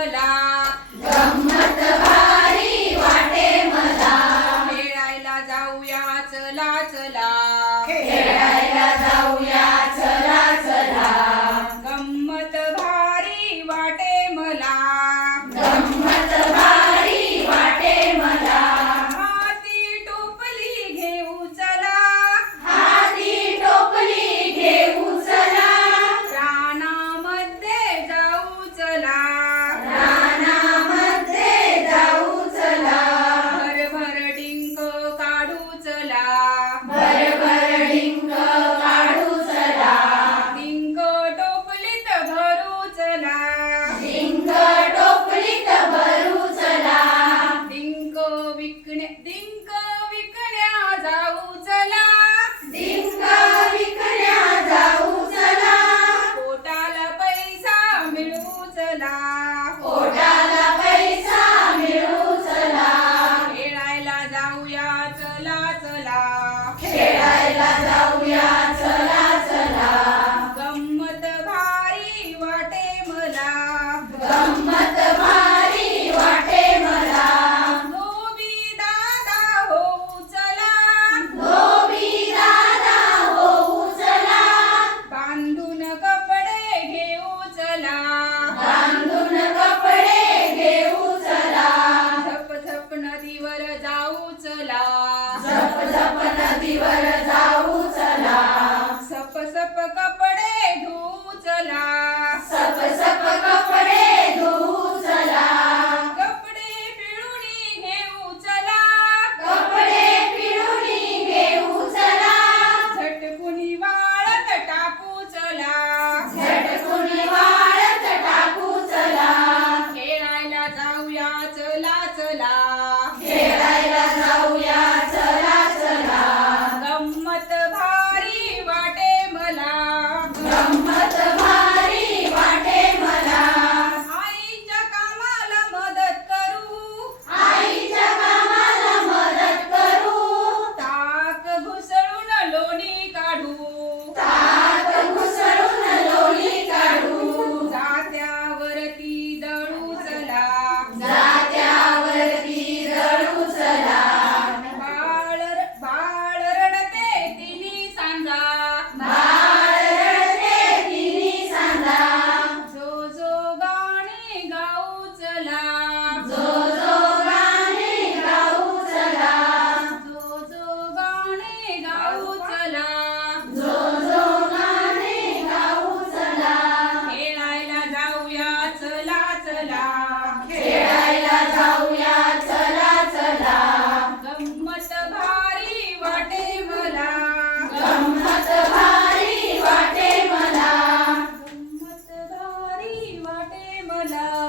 मला. भारी वाटे मला. खेळायला जाऊया चला चला. चला पोटाला पैसा मिळू चला. खेळायला जाऊया चला चला. खेळायला जाऊया लोणी काढू no.